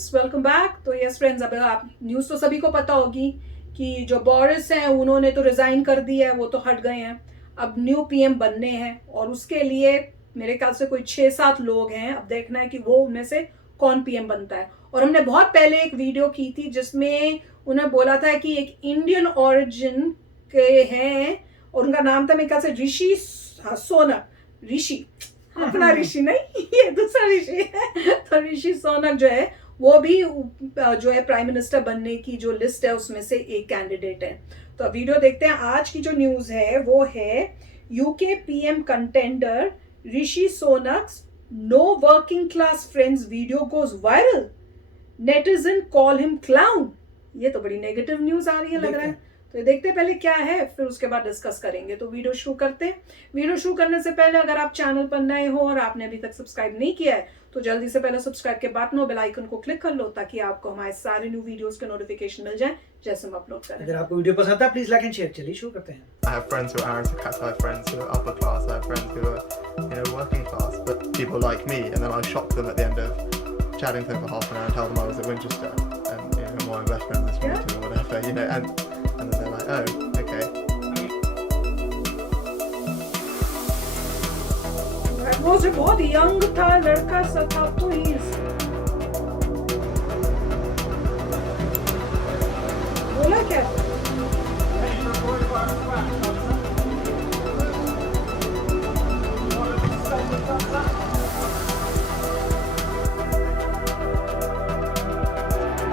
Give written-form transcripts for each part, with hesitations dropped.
Friends, welcome back. तो yes friends, अब आप न्यूज़ तो सभी को पता होगी कि जो बोरिस हैं उन्होंने तो रिज़ाइन कर दिया है, वो तो हट गए हैं। अब न्यू पीएम बनने हैं और उसके लिए मेरे ख्याल से कोई 6-7 लोग हैं। अब देखना है कि वो उनमें से कौन पीएम बनता है। और हमने बहुत पहले एक वीडियो की थी जिसमें उन्हें बोला था कि एक इंडियन ओरिजिन के हैं और उनका नाम था मेरे ख्याल से ऋषि सोनक। ऋषि अपना ऋषि नहीं, ये दूसरा ऋषि है। तो ऋषि सोनक जो है वो भी जो है प्राइम मिनिस्टर बनने की जो लिस्ट है उसमें से एक कैंडिडेट है। तो अब वीडियो देखते हैं। आज की जो न्यूज है वो है UK PM contender Rishi Sunak's no working class friends video goes viral, netizen call him clown. ये तो बड़ी नेगेटिव न्यूज आ रही है लग रहा है। तो ये देखते हैं पहले क्या है, फिर उसके बाद डिस्कस करेंगे। तो वीडियो शुरू करते हैं। वीडियो शुरू करने से पहले अगर आप चैनल पर नए हो और आपने अभी तक सब्सक्राइब नहीं किया है तो जल्दी से पहले सब्सक्राइब के बटन और बेल आइकन को क्लिक कर लो ताकि आपको हमारे सारे न्यू वीडियोस के नोटिफिकेशन मिल जाए जैसे हम अपलोड करें। अगर आपको वीडियो पसंद है प्लीज लाइक एंड शेयर। चलिए शुरू करते हैं। I have friends who are aristocrats, I have friends who are upper class, I have friends who are, working class, but people like me, and then I shock them at the end of chatting to them for half an hour and tell them I was at Winchester, and one of my best friends is from Eton or whatever, and then they're like, oh, okay. वो जो बहुत young था, लड़का सा था, please बोला क्या?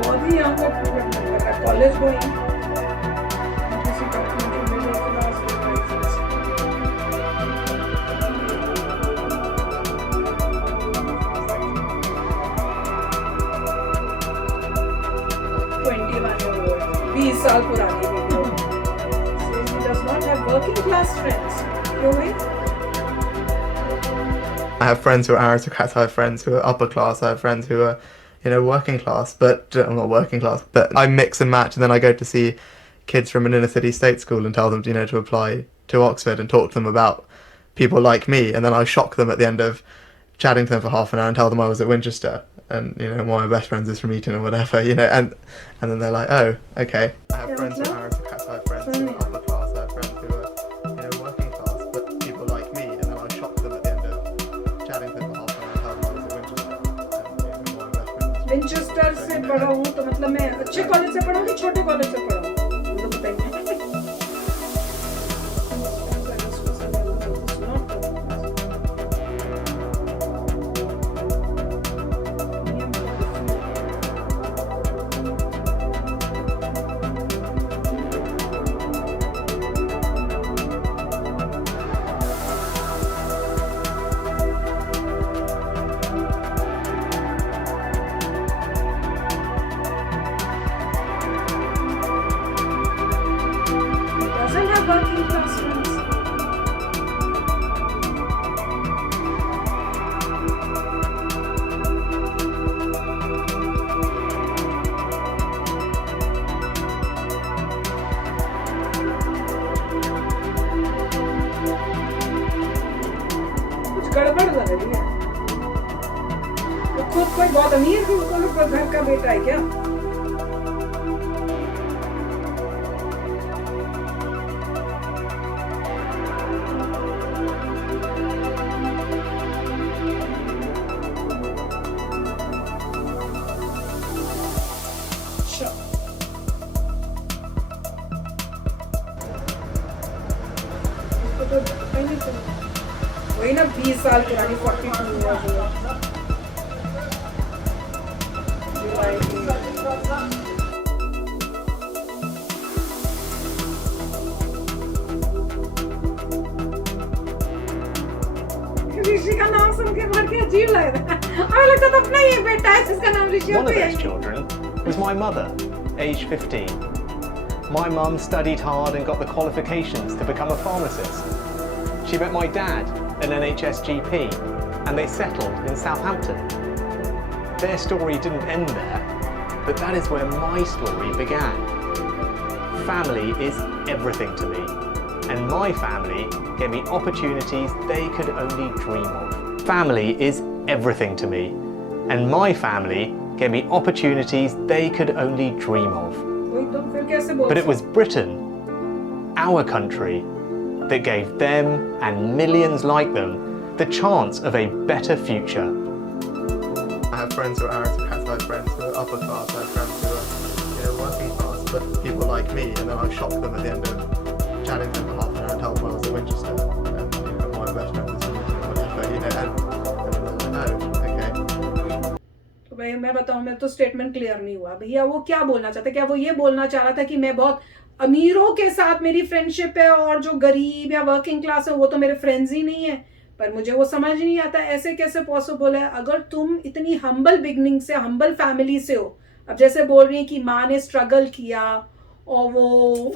बहुत ही यंग लड़का, कॉलेज गोइंग। साल पुरानी video. Says he does not have working class friends. क्यों भाई? I have friends who are aristocrats, I have friends who are upper class, I have friends who are, working class, but I'm not working class, but I mix and match, and then I go to see kids from an inner city state school and tell them, to apply to Oxford and talk to them about people like me, and then I shock them at the end of chatting to them for half an hour and tell them I was at Winchester, and one of my best friends is from Eton or whatever, and then they're like, oh, okay. I have friends who are aristocrats, I have friends who are upper class, I have friends who are, working class, but people like me, and then I shock them at the end of chatting to them for half an hour and tell them I was at Winchester, and one of my best friends is Winchester से पढ़ा हूँ तो मतलब मैं अच्छे college से पढ़ा हूँ कि छोटे कॉलेज से पढ़ा हूँ, ये तो बताइए। Working class friends. कुछ गड़बड़ लग रही है। तो खुद कोई बहुत अमीर घर का बेटा है क्या? वही ना 20 साल पुरानी 42 ऋषि का नाम सुन के भर के अजीब लग रहा है। हमें लगता था अपना ये बेटा है जिसका नाम ऋषि है। One of those children was my mother, aged 15. My mum studied hard and got the qualifications to become a pharmacist. She met my dad, an NHS GP, and they settled in Southampton. Their story didn't end there, but that is where my story began. Family is everything to me, and my family gave me opportunities they could only dream of. Family is everything to me, and my family gave me opportunities they could only dream of. वही तो फिर कैसे बोल But it was Britain, our country, that gave them and millions like them the chance of a better future. I have friends who are aristocrats, I have friends who are upper class, I have friends who are working class, but people like me, and then I shock them at the end of chatting to them for half an hour and tell them I was at Winchester, and my best friend is whatever, and no, okay. तो भाई मैं बताऊं, मैं तो statement clear नहीं हुआ भैया, वो क्या बोलना चाहता है? क्या वो ये बोलना चाह रहा था कि मैं बहुत अमीरों के साथ मेरी फ्रेंडशिप है और जो गरीब या वर्किंग क्लास है वो तो मेरे फ्रेंड्स ही नहीं है? पर मुझे वो समझ नहीं आता ऐसे कैसे पॉसिबल है। अगर तुम इतनी हम्बल बिगनिंग से, हम्बल फैमिली से हो, अब जैसे बोल रही है कि माँ ने स्ट्रगल किया और वो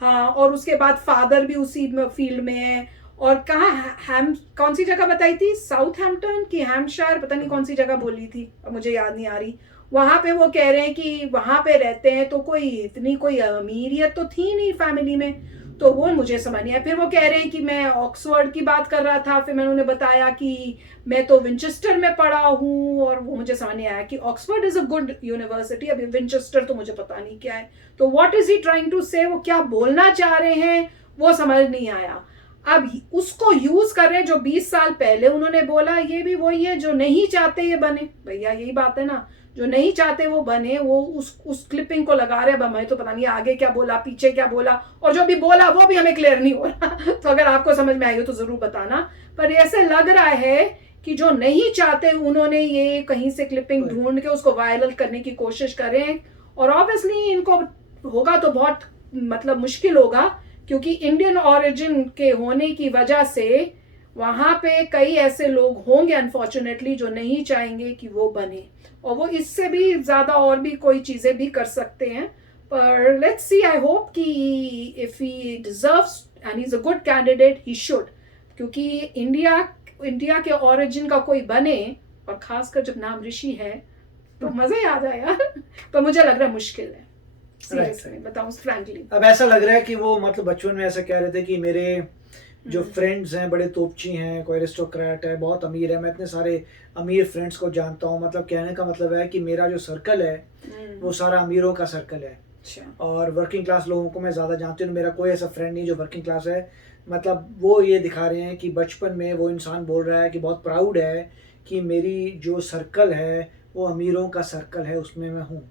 हाँ, और उसके बाद फादर भी उसी फील्ड में है, और कहाँ कौन सी जगह बताई थी, साउथहैम्पटन की हैम्पशायर, पता नहीं कौन सी जगह बोली थी, अब मुझे याद नहीं आ रही। वहां पे वो कह रहे हैं कि वहां पे रहते हैं तो कोई अमीरियत तो थी नहीं फैमिली में, तो वो मुझे समझ नहीं आया। फिर वो कह रहे हैं कि मैं ऑक्सफोर्ड की बात कर रहा था, फिर मैंने उन्हें बताया कि मैं तो विंचेस्टर में पढ़ा हूँ, और वो मुझे समझ नहीं आया कि Oxford is a good university, अभी विंचेस्टर तो मुझे पता नहीं क्या है। तो what is he trying to say, वो क्या बोलना चाह रहे हैं वो समझ नहीं आया। अब उसको यूज कर रहे हैं जो 20 साल पहले उन्होंने बोला, ये भी वही है जो नहीं चाहते ये बने। भैया यही बात है ना, जो नहीं चाहते वो बने, वो उस क्लिपिंग को लगा रहे। अब हमें तो पता नहीं आगे क्या बोला, पीछे क्या बोला, और जो भी बोला वो भी हमें क्लियर नहीं हो रहा। तो अगर आपको समझ में आई हो तो जरूर बताना। पर ऐसे लग रहा है कि जो नहीं चाहते उन्होंने ये कहीं से क्लिपिंग ढूंढ के उसको वायरल करने की कोशिश करें, और ऑब्वियसली इनको होगा तो बहुत मतलब मुश्किल होगा, क्योंकि इंडियन ओरिजिन के होने की वजह से वहां पे कई ऐसे लोग होंगे अनफॉर्चुनेटली जो नहीं चाहेंगे कि वो बने, और वो इससे भी ज्यादा और भी कोई चीजें भी कर सकते हैं। पर लेट्स सी, आई होप कि if he deserves and he is a good candidate he should, क्योंकि इंडिया के ओरिजिन का कोई बने, और खासकर जब नाम ऋषि है तो मजा ही आ जाए यार। पर मुझे लग रहा है मुश्किल है, सीरियसली बताऊं फ्रैंकली। अब ऐसा लग रहा है कि वो मतलब बचपन में ऐसा कह रहे थे कि मेरे जो फ्रेंड्स हैं बड़े तोपची हैं, कोई एरिस्टोक्रेट है, बहुत अमीर है, मैं इतने सारे अमीर फ्रेंड्स को जानता हूँ। मतलब कहने का मतलब है कि मेरा जो सर्कल है वो सारा अमीरों का सर्कल है, और वर्किंग क्लास लोगों को मैं ज़्यादा जानती हूँ। मेरा कोई ऐसा फ्रेंड नहीं जो वर्किंग क्लास है। मतलब वो ये दिखा रहे हैं कि बचपन में वो इंसान बोल रहा है कि बहुत प्राउड है कि मेरी जो सर्कल है वो अमीरों का सर्कल है, उसमें मैं हूँ।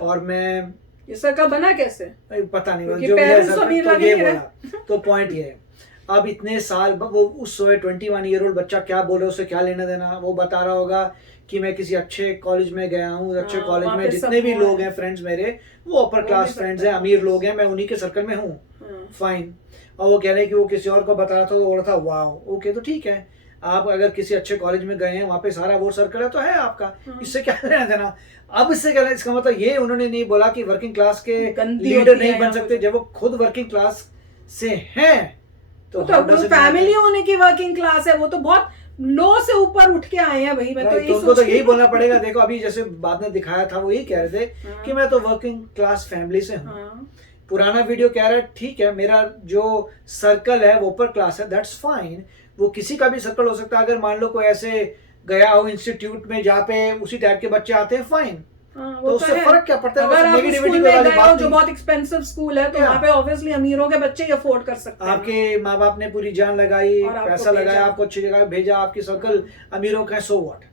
और मैं ये सर्कल बना कैसे पता नहीं, जो ये बोला तो पॉइंट ये है। अब इतने साल वो उस 21 ईयर ओल्ड बच्चा क्या बोल रहा है, उसे क्या लेना देना। वो बता रहा होगा कि मैं किसी अच्छे कॉलेज में गया हूँ, अच्छे कॉलेज में जितने भी लोग हैं फ्रेंड्स मेरे वो अपर क्लास फ्रेंड्स हैं, अमीर लोग हैं, मैं उन्हीं के सर्कल में हूँ, फाइन। और वो कह रहे हैं कि वो किसी और को बता रहा था तो बोल रहा था वाह ओके, तो ठीक है, आप अगर किसी अच्छे कॉलेज में गए हैं वहाँ पे सारा वो सर्कल है तो है आपका, इससे क्या लेना देना। अब इससे क्या, इसका मतलब ये उन्होंने नहीं बोला कि वर्किंग क्लास के लीडर नहीं बन सकते जब वो खुद वर्किंग क्लास से हैं। तो फैमिली होने की वर्किंग क्लास है, वो तो बहुत लो से ऊपर उठ के आए हैं भाई। मैं तो उनको तो यही बोलना पड़ेगा। देखो अभी जैसे बाद में दिखाया था वो यही कह रहे थे कि मैं तो वर्किंग क्लास फैमिली से हूँ। पुराना वीडियो कह रहा है ठीक है, मेरा जो सर्कल है वो ऊपर क्लास है, दैट्स फाइन। वो किसी का भी सर्कल हो सकता है। अगर मान लो कोई ऐसे गया हो इंस्टीट्यूट में जहाँ पे उसी टाइप के बच्चे आते हैं, फाइन, तो उससे फर्क क्या पड़ता है। अगर आप स्कूल में गए हो जो बहुत एक्सपेंसिव स्कूल है तो वहाँ पे ऑब्वियसली अमीरों के बच्चे ही अफोर्ड कर सकते हैं। आपके माँ बाप ने पूरी जान लगाई, पैसा लगाया, आपको अच्छी जगह भेजा, आपकी सर्कल अमीरों का है, सो व्हाट।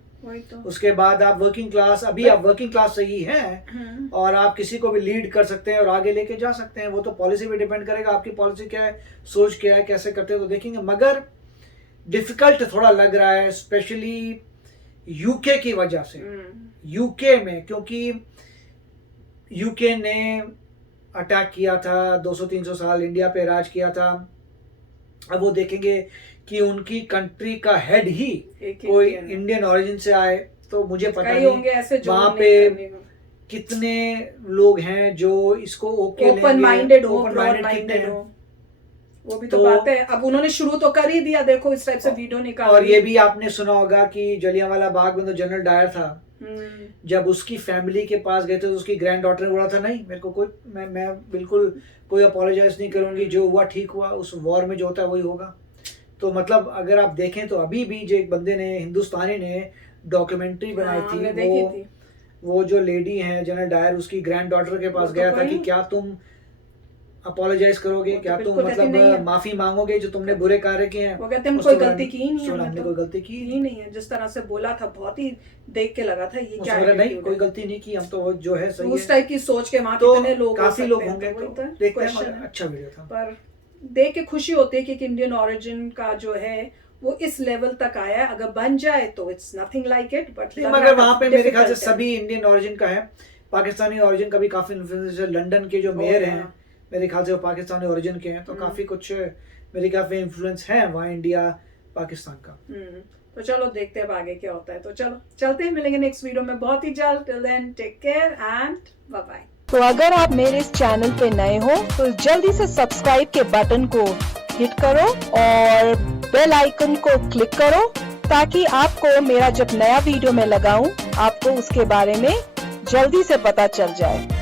तो। उसके बाद आप वर्किंग क्लास, अभी आप वर्किंग क्लास से ही हैं और आप किसी को भी लीड कर सकते हैं और आगे लेके जा सकते हैं। वो तो पॉलिसी पे डिपेंड करेगा, आपकी पॉलिसी क्या है, सोच क्या है, कैसे करते हैं तो देखेंगे। मगर डिफिकल्ट थोड़ा लग रहा है स्पेशली यूके की वजह से। यूके में क्योंकि यूके ने अटैक किया था 200-300 साल इंडिया पे राज किया था। अब वो देखेंगे कि उनकी कंट्री का हेड ही कोई इंडियन ओरिजिन से आए, तो मुझे पता नहीं वहाँ पे कितने लोग हैं जो इसको ओपन माइंडेड हो, ब्रॉड माइंडेड हो, वो भी तो बात है। अब उन्होंने शुरू तो कर ही दिया, देखो इस टाइप से वीडियो निकाल। और ये भी आपने सुना होगा कि जलियांवाला बाग में तो जनरल डायर था, जब उसकी फैमिली के पास गए थे तो उसकी ग्रैंड डॉटर ने बोला था नहीं मेरे को कोई, मैं बिल्कुल कोई अपोलोजाइज नहीं करूंगी, जो हुआ ठीक हुआ, उस वॉर में जो होता है वही होगा। तो मतलब अगर आप देखें तो अभी भी जो एक बंदे ने, हिंदुस्तानी ने डॉक्यूमेंट्री बनाई थी, वो वो जो लेडी है जनरल डायर, उसकी ग्रैंड डॉटर के पास गया था कि क्या तुम अपोलोजाइज करोगे, क्या तुम मतलब माफी मांगोगे जो तुमने बुरे कार्य किए हैं? वो कहते हैं कोई गलती की ही नहीं है, हमने कोई गलती की ही नहीं है। जिस तरह से बोला था बहुत ही देख के लगा था ये क्या है, नहीं कोई गलती नहीं की, हम तो वो जो है सही उस टाइप की सोच के वहां तो कितने लोग काफी लोग होंगे, देखते हैं। क्वेश्चन अच्छा वीडियो था, पर देख के खुशी होती है कि इंडियन ओरिजिन का जो है वो इस लेवल तक आया है। अगर बन जाए तो it's nothing like it, but मगर वहां पे मेरे ख्याल से सभी इंडियन ओरिजिन का है। पाकिस्तानी ओरिजिन का भी काफी इन्फ्लुएंस, लंदन के जो मेयर हैं मेरे ख्याल से वो पाकिस्तानी ओरिजिन के हैं, तो काफी कुछ मेरे काफी इन्फ्लुएंस है वहाँ इंडिया पाकिस्तान का। तो चलो देखते हैं अब आगे क्या होता है। तो चलो चलते हैं, मिलेंगे नेक्स्ट वीडियो में बहुत ही जल्द। Till then take care and bye bye. तो अगर आप मेरे इस चैनल पे नए हो तो जल्दी से सब्सक्राइब के बटन को हिट करो और बेल आइकन को क्लिक करो ताकि आपको मेरा जब नया वीडियो मैं लगाऊं आपको उसके बारे में जल्दी से पता चल जाए।